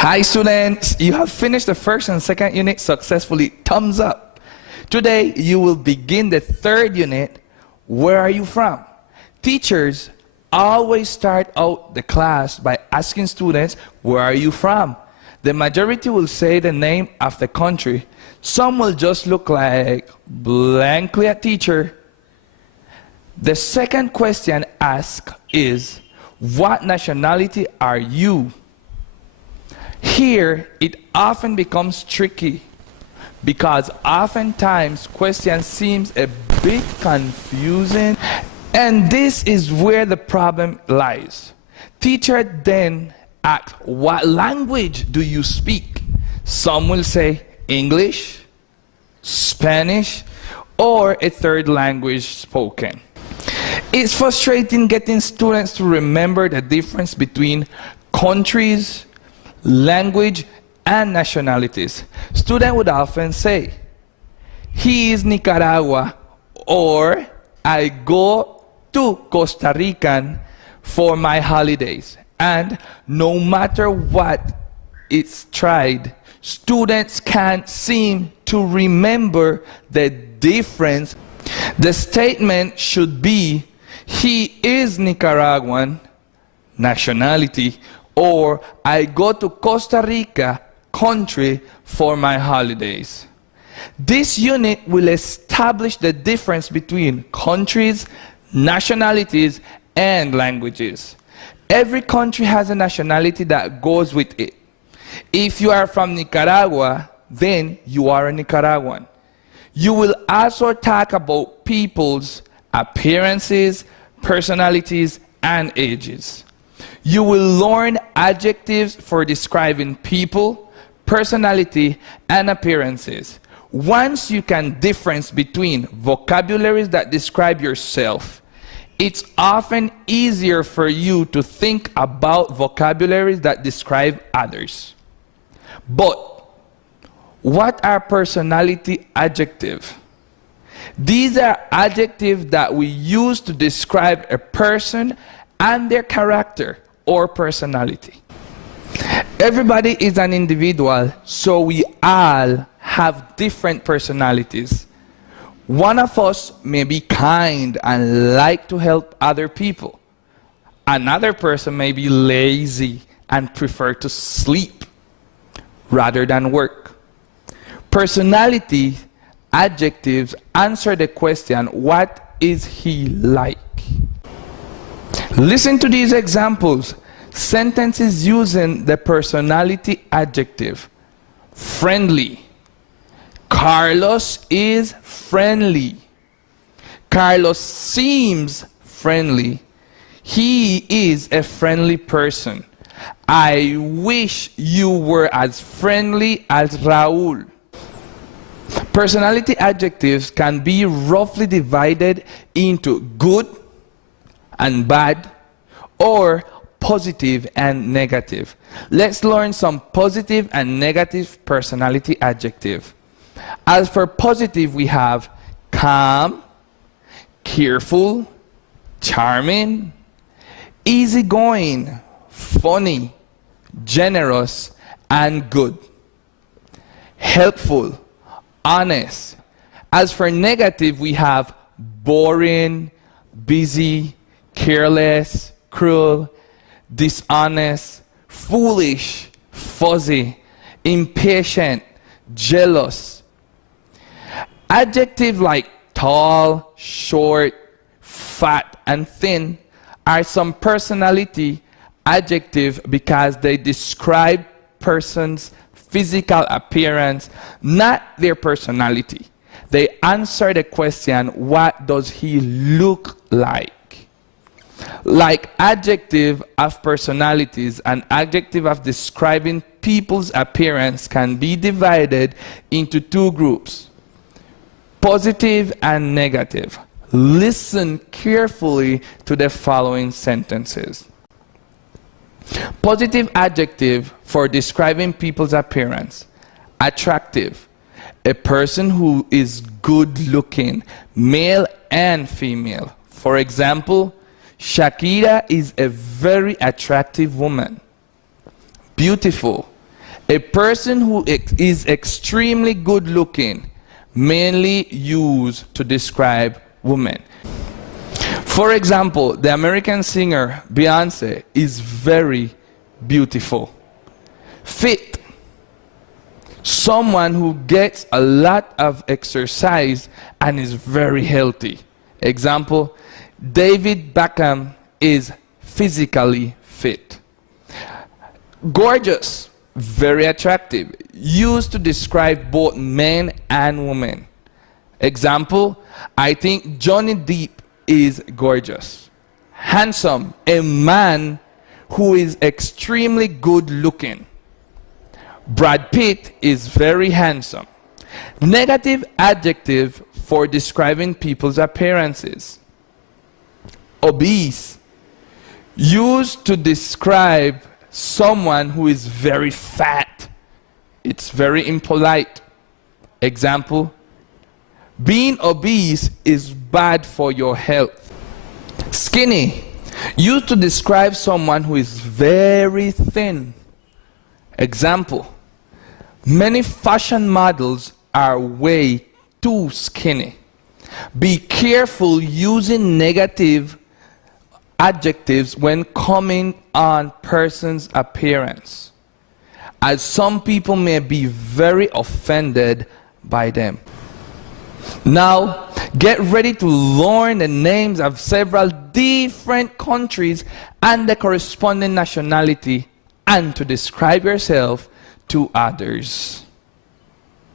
Hi students, you have finished the first and second unit successfully. Thumbs up. Today you will begin the third unit. Where are you from? Teachers always start out the class by asking students, where are you from? The majority will say the name of the country. Some will just look like blankly at teacher. The second question asked is, what nationality are you? Here, it often becomes tricky because oftentimes questions seems a bit confusing, and this is where the problem lies. Teacher then asks, what language do you speak? Some will say English, Spanish, or a third language spoken. It's frustrating getting students to remember the difference between countries, language, and nationalities. Students would often say, he is Nicaragua, or I go to Costa Rican for my holidays. And no matter what it's tried, students can't seem to remember the difference. The statement should be, he is Nicaraguan, nationality, or I go to Costa Rica, country, for my holidays. This unit will establish the difference between countries, nationalities, and languages. Every country has a nationality that goes with it. If you are from Nicaragua, then you are a Nicaraguan. You will also talk about people's appearances, personalities, and ages. You will learn adjectives for describing people, personality, and appearances. Once you can difference between vocabularies that describe yourself, it's often easier for you to think about vocabularies that describe others. But what are personality adjectives? These are adjectives that we use to describe a person and their character or personality. Everybody is an individual, so we all have different personalities. One of us may be kind and like to help other people. Another person may be lazy and prefer to sleep rather than work. Personality adjectives answer the question, what is he like? Listen to these examples. Sentences using the personality adjective. Friendly. Carlos is friendly. Carlos seems friendly. He is a friendly person. I wish you were as friendly as Raúl. Personality adjectives can be roughly divided into good and bad, or positive and negative. Let's learn some positive and negative personality adjectives. As for positive, we have calm, careful, charming, easygoing, funny, generous, and good. Helpful, honest. As for negative, we have boring, busy, careless, cruel, dishonest, foolish, fuzzy, impatient, jealous. Adjectives like tall, short, fat, and thin are some personality adjectives because they describe persons' physical appearance, not their personality. They answer the question, what does he look like? Like adjective of personalities, an adjective of describing people's appearance can be divided into two groups, positive and negative. Listen carefully to the following sentences. Positive adjective for describing people's appearance. Attractive. A person who is good looking, male and female. For example, Shakira is a very attractive woman. Beautiful. A person who is extremely good looking, mainly used to describe women. For example, the American singer Beyonce is very beautiful. Fit, someone who gets a lot of exercise and is very healthy. Example, David Beckham is physically fit. Gorgeous, very attractive, used to describe both men and women. Example, I think Johnny Depp is gorgeous. Handsome, a man who is extremely good looking. Brad Pitt is very handsome. Negative adjective for describing people's appearances. Obese, used to describe someone who is very fat. It's very impolite. Example, being obese is bad for your health. Skinny, used to describe someone who is very thin. Example, many fashion models are way too skinny. Be careful using negative adjectives when coming on person's appearance, as some people may be very offended by them. Now, get ready to learn the names of several different countries and the corresponding nationality, and to describe yourself to others.